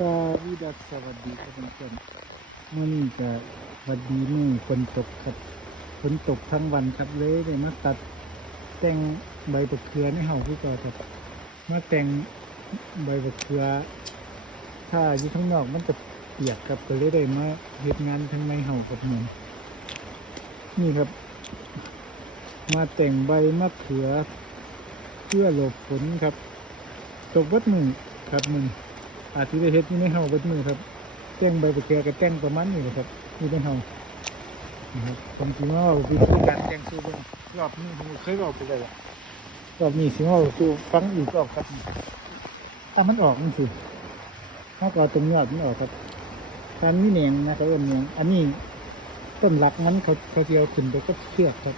ก็วิดัสสวัสดีครับเพื่อนๆเมื่อนี้ก็สวัสดีมื้อฝนตกครับฝนตกทั้งวันครับเลยได้มาตัดแต่งใบบักเขือในเฮาพี่ก็ครับมาแต่งใบบักเขือถ้าอยู่ข้างนอกมันจะเปียกครับก็เลยได้มาเฮ็ดงานทั้งในเฮากับเมืองนี่ครับมาแต่งใบมะเขือเพื่อหลบฝนครับตกเบิดมือครับมึงอาจจะได้เฮ็ดอยู่ในเฮาเบิดมือครับแต่งใบบักเขือกับแต่งประมาณนี้แหละครับนี่เป็นเฮานะครับผมคิดว่าวิธีการแต่งสูเบิ่งรอบนี้ผมเคยบอกไปแล้วล่ะรอบนี้สิว่าสูฟังอีกรอบครับถ้ามันออกมันสิถ้าก็ตรงยอดมันออกครับการมีแหนงนะเขาเอิ้นแหนงอันนี้ต้นหลักมันเขาสิเอาขึ้นไปก็เชือกครับ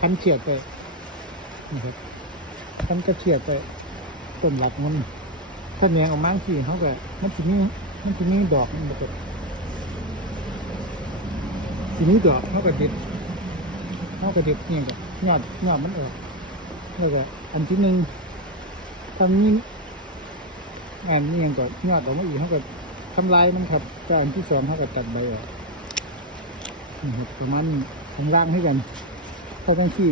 พันเชือกไปนะครับพันก็เชือกไปต้นหลักมันถ้าแหนงออกมาสิเขาก็มันสิมีดอกมันบ่ครับสิมีดอกเขาก็เด็ดเนี่ยก็ยอดมันออกแล้วก็อันที่หนึ่งตอนนี้อันนี้ยังก็ยอดออกมาอีกเขาก็ทำลายมันครับก็อันที่สองเขาก็ตัดใบออกนี่ครับประมาณข้างล่างให้กันเขาต้องขี้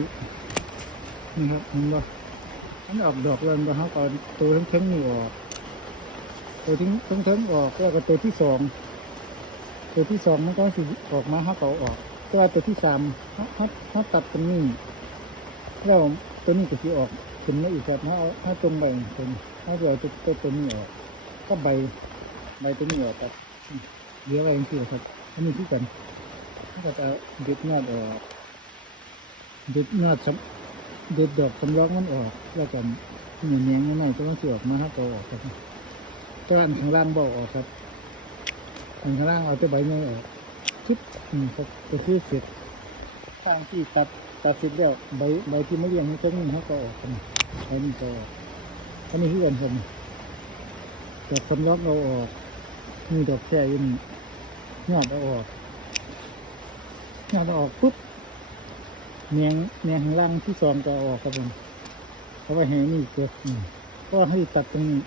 นี่ครับมันก็มันออกดอกแล้วมันก็เขาก็ตัวทั้งนี่ออกตัวทั้งออกแล้วก็ตัวที่สองมันก็สิออกมาเขาก็ออกแต่ว่าตัวที่สามเขาตัดตรงนี้แล้วตัวนี้ก็สิออกขึ้นมาอีกครับเขาตรงใบตรงเขาจะเอาตัวนี้ออกก็ใบตัวนี้ออกครับเหลืออะไรอย่างที่ครับอันนี้ที่กันเขาก็จะเด็ดยอดออกเด็ดยอดเด็ดดอกสำรองมันออกแล้วก็นี่เนียงนิดหน่อยก็ต้องสิออกมาเขาก็ออกครับตัวอันข้างล่างบอกออกครับอันข้างล่างเอาตัวใบนี้ออกชิปครับก็คือเสร็จฟางที่ตัดเสร็จแล้วใบที่ไม่เรียงนี่ตรงนี้เขาก็ออกกันใบนี้ก็ออกอันนี้คือกันผมดอกสำรองเอาออกนี่ดอกแค่ยินยอดเอาออกปุ๊บเนียงข้างล่างที่สองก็ออกครับผมเพราะว่าแหนี่เกิดก็ให้ตัดตรงนี้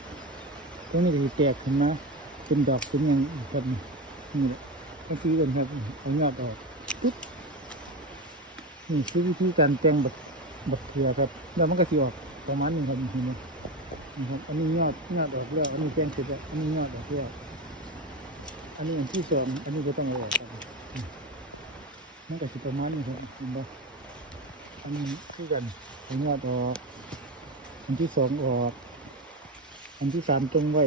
ก็จะแตกขึ้นมาเป็นดอกเป็นอย่างอีกครับนี่แหละก็คือกันครับเอายอดออกปุ๊บนี่คือวิธีการแต่งบักเขือครับแล้วมันก็สิออกประมาณนี้ครับนี่ครับอันนี้ยอดออกแล้วอันนี้แต่งเสร็จแล้วอันนี้ยอดออกแล้วอันนี้อันที่สองอันนี้ก็ต้องเอาออกมันก็สิประมาณนี้ครับเห็นบ่อันนี้คือกันเอายอดออกอันที่สองออกอันที่สามตรงไว้